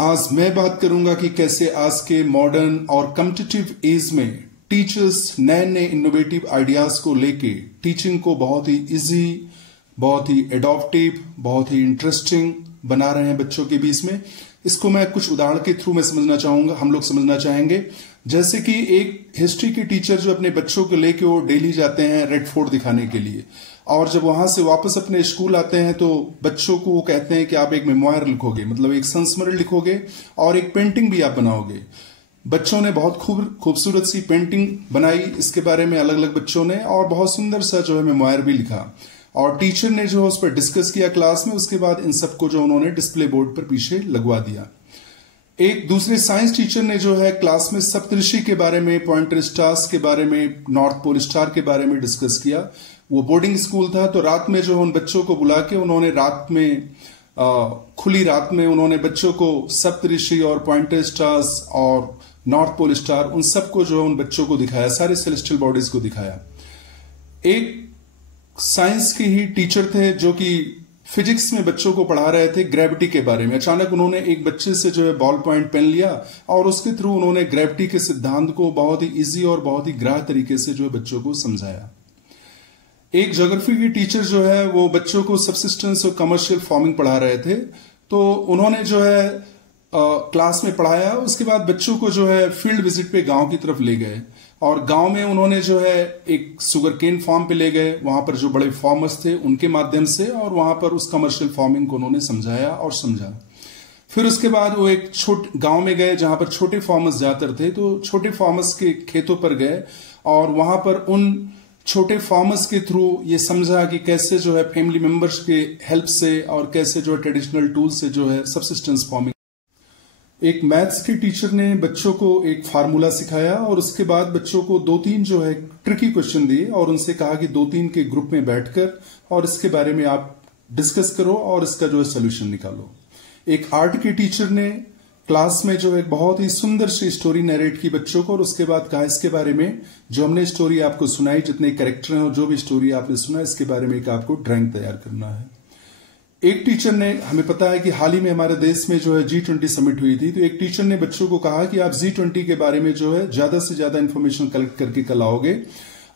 आज मैं बात करूंगा कि कैसे आज के मॉडर्न और कॉम्पिटिटिव एज में टीचर्स नए नए इनोवेटिव आइडियाज को लेके टीचिंग को बहुत ही इजी, बहुत ही एडॉप्टिव, बहुत ही इंटरेस्टिंग बना रहे हैं बच्चों के बीच में। इसको मैं कुछ उदाहरण के थ्रू मैं समझना चाहूंगा, हम लोग समझना चाहेंगे। जैसे कि एक हिस्ट्री के टीचर जो अपने बच्चों को लेके वो डेली जाते हैं रेड फोर्ट दिखाने के लिए, और जब वहां से वापस अपने स्कूल आते हैं तो बच्चों को वो कहते हैं कि आप एक मेमोयर लिखोगे, मतलब एक संस्मरण लिखोगे और एक पेंटिंग भी आप बनाओगे। बच्चों ने बहुत खूबसूरत सी पेंटिंग बनाई, इसके बारे में अलग अलग बच्चों ने, और बहुत सुंदर सा जो है मेमोयर भी लिखा, और टीचर ने जो उस पर डिस्कस किया क्लास में। उसके बाद इन सबको जो उन्होंने डिस्प्ले बोर्ड पर पीछे लगवा दिया। एक दूसरे साइंस टीचर ने जो है क्लास में सप्तऋषि के बारे में, पॉइंटर स्टार्स के बारे में, नॉर्थ पोल स्टार के बारे में डिस्कस किया। वो बोर्डिंग स्कूल था, तो रात में जो उन बच्चों को बुला के उन्होंने रात में खुली रात में उन्होंने बच्चों को सप्तऋषि और पॉइंटर स्टार्स और नॉर्थ पोल स्टार उन सबको जो है उन बच्चों को दिखाया, सारे सेलेस्टियल बॉडीज को दिखाया। एक साइंस के ही टीचर थे जो कि फिजिक्स में बच्चों को पढ़ा रहे थे ग्रेविटी के बारे में। अचानक उन्होंने एक बच्चे से जो है बॉल पॉइंट पेन लिया और उसके थ्रू उन्होंने ग्रेविटी के सिद्धांत को बहुत ही इजी और बहुत ही ग्राह्य तरीके से जो है बच्चों को समझाया। एक ज्योग्राफी के टीचर जो है वो बच्चों को सबसिस्टेंस और कमर्शियल फार्मिंग पढ़ा रहे थे, तो उन्होंने जो है क्लास में पढ़ाया। उसके बाद बच्चों को जो है फील्ड विजिट पे गांव की तरफ ले गए, और गांव में उन्होंने जो है एक शुगर केन फार्म पे ले गए, वहां पर जो बड़े फार्मर्स थे उनके माध्यम से, और वहां पर उस कमर्शियल फार्मिंग को उन्होंने समझाया और समझा। फिर उसके बाद वो एक छोटे गांव में गए जहां पर छोटे फार्मर्स ज्यादातर थे, तो छोटे फार्मर्स के खेतों पर गए और वहां पर उन छोटे फार्मर्स के थ्रू ये समझा कि कैसे जो है फैमिली मेंबर्स के हेल्प से और कैसे जो है ट्रेडिशनल टूल से जो है सबसिस्टेंस फार्मिंग। एक मैथ्स के टीचर ने बच्चों को एक फार्मूला सिखाया और उसके बाद बच्चों को 2-3 जो है ट्रिकी क्वेश्चन दिए और उनसे कहा कि 2-3 के ग्रुप में बैठकर और इसके बारे में आप डिस्कस करो और इसका जो है सोल्यूशन निकालो। एक आर्ट के टीचर ने क्लास में जो एक बहुत ही सुंदर सी स्टोरी नरेट की बच्चों को, और उसके बाद कहा इसके बारे में जो हमने स्टोरी आपको सुनाई, जितने कैरेक्टर हैं और जो भी स्टोरी आपने सुना, इसके बारे में एक आपको ड्राइंग तैयार करना है। एक टीचर ने, हमें पता है कि हाल ही में हमारे देश में जो है G20 समिट हुई थी, तो एक टीचर ने बच्चों को कहा कि आप G20 के बारे में जो है ज्यादा से ज्यादा इंफॉर्मेशन कलेक्ट करके कल आओगे।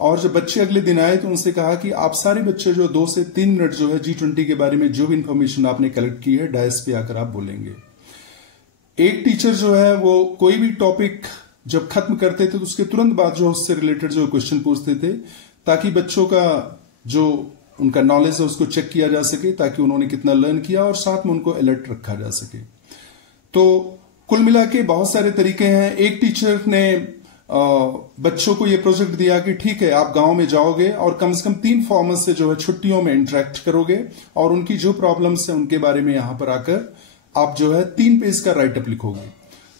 और जब बच्चे अगले दिन आए तो उनसे कहा कि आप सारे बच्चे जो 2 से 3 मिनट जो है G20 के बारे में जो भी इंफॉर्मेशन आपने कलेक्ट की है डायस पे आकर आप बोलेंगे। एक टीचर जो है वो कोई भी टॉपिक जब खत्म करते थे तो उसके तुरंत बाद जो उससे रिलेटेड जो क्वेश्चन पूछते थे, ताकि बच्चों का जो उनका नॉलेज है उसको चेक किया जा सके, ताकि उन्होंने कितना लर्न किया और साथ में उनको अलर्ट रखा जा सके। तो कुल मिला के बहुत सारे तरीके हैं। एक टीचर ने बच्चों को ये प्रोजेक्ट दिया कि ठीक है, आप गांव में जाओगे और कम से कम 3 फार्मर्स से जो है छुट्टियों में इंटरेक्ट करोगे और उनकी जो प्रॉब्लम्स है उनके बारे में यहां पर आकर आप जो है 3 पेज का राइटअप लिखोगे।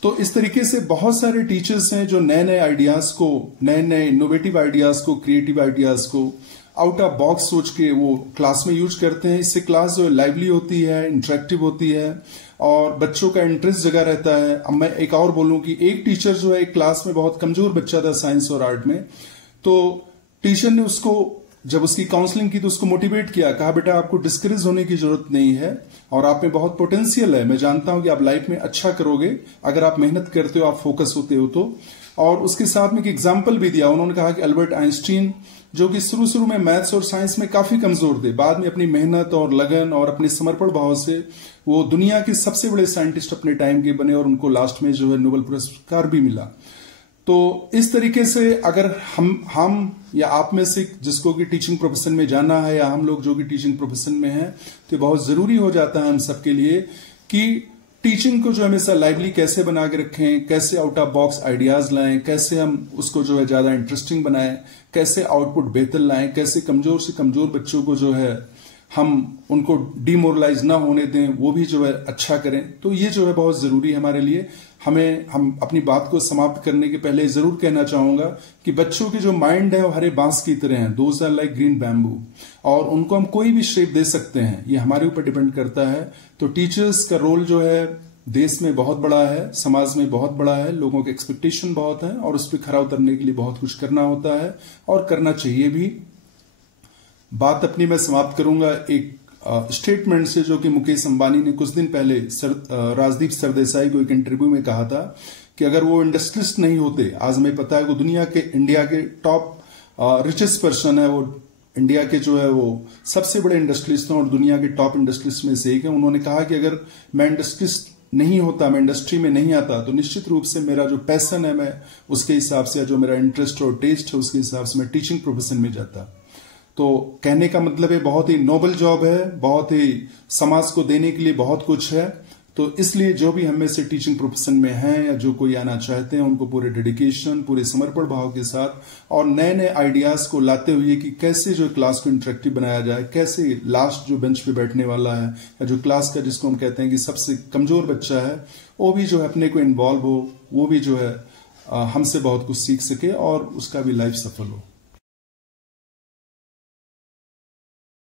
तो इस तरीके से बहुत सारे टीचर्स हैं जो नए नए आइडियाज को, नए नए इनोवेटिव आइडियाज को, क्रिएटिव आइडियाज को आउट ऑफ बॉक्स सोच के वो क्लास में यूज करते हैं। इससे क्लास जो है लाइवली होती है, इंटरेक्टिव होती है और बच्चों का इंटरेस्ट जगा रहता है। अब मैं एक और बोलूं कि एक टीचर जो है एक क्लास में बहुत कमजोर बच्चा था साइंस और आर्ट में, तो टीचर ने उसको जब उसकी काउंसलिंग की तो उसको मोटिवेट किया, कहा बेटा आपको डिस्करेज होने की जरूरत नहीं है और आप में बहुत पोटेंशियल है, मैं जानता हूं कि आप लाइफ में अच्छा करोगे अगर आप मेहनत करते हो, आप फोकस होते हो तो। और उसके साथ में एक एग्जाम्पल भी दिया, उन्होंने कहा कि अल्बर्ट आइंस्टीन जो कि शुरू में मैथ्स और साइंस में काफी कमजोर थे, बाद में अपनी मेहनत और लगन और अपने समर्पण भाव से वो दुनिया के सबसे बड़े साइंटिस्ट अपने टाइम के बने और उनको लास्ट में जो है नोबेल पुरस्कार भी मिला। तो इस तरीके से अगर हम या आप में से जिसको कि टीचिंग प्रोफेशन में जाना है या हम लोग जो कि टीचिंग प्रोफेशन में हैं, तो बहुत जरूरी हो जाता है हम सबके लिए कि टीचिंग को जो हमेशा लाइवली कैसे बना के रखें, कैसे आउट ऑफ बॉक्स आइडियाज लाएं, कैसे हम उसको जो है ज्यादा इंटरेस्टिंग बनाएं, कैसे आउटपुट बेहतर लाएं, कैसे कमजोर से कमजोर बच्चों को जो है हम उनको डिमोरलाइज ना होने दें, वो भी जो है अच्छा करें। तो ये जो है बहुत जरूरी है हमारे लिए। हम अपनी बात को समाप्त करने के पहले जरूर कहना चाहूंगा कि बच्चों के जो माइंड है वो हरे बांस की तरह है, those are like green bamboo, और उनको हम कोई भी शेप दे सकते हैं, ये हमारे ऊपर डिपेंड करता है। तो टीचर्स का रोल जो है देश में बहुत बड़ा है, समाज में बहुत बड़ा है, लोगों के एक्सपेक्टेशन बहुत है और उस पर खरा उतरने के लिए बहुत कुछ करना होता है और करना चाहिए भी। बात अपनी मैं समाप्त करूंगा एक स्टेटमेंट से जो कि मुकेश अंबानी ने कुछ दिन पहले राजदीप सरदेसाई को एक इंटरव्यू में कहा था कि अगर वो इंडस्ट्रियलिस्ट नहीं होते, आज हमें पता है वो इंडिया के टॉप रिचेस्ट पर्सन है, वो इंडिया के जो है वो सबसे बड़े इंडस्ट्रियलिस्ट हैं और दुनिया के टॉप इंडस्ट्रियलिस्ट में से एक है। उन्होंने कहा कि अगर मैं इंडस्ट्रियलिस्ट नहीं होता, मैं इंडस्ट्री में नहीं आता, तो निश्चित रूप से मेरा जो पैशन है मैं उसके हिसाब से, जो मेरा इंटरेस्ट और टेस्ट है उसके हिसाब से मैं टीचिंग प्रोफेशन में जाता। तो कहने का मतलब है बहुत ही नोबल जॉब है, बहुत ही समाज को देने के लिए बहुत कुछ है। तो इसलिए जो भी हम में से टीचिंग प्रोफेशन में हैं या जो कोई आना चाहते हैं, उनको पूरे डेडिकेशन, पूरे समर्पण भाव के साथ और नए नए आइडियाज को लाते हुए कि कैसे जो क्लास को इंटरेक्टिव बनाया जाए, कैसे लास्ट जो बेंच पे बैठने वाला है या जो क्लास का जिसको हम कहते हैं कि सबसे कमजोर बच्चा है, वो भी जो है अपने को इन्वॉल्व हो, वो भी जो है हमसे बहुत कुछ सीख सके और उसका भी लाइफ सफल हो।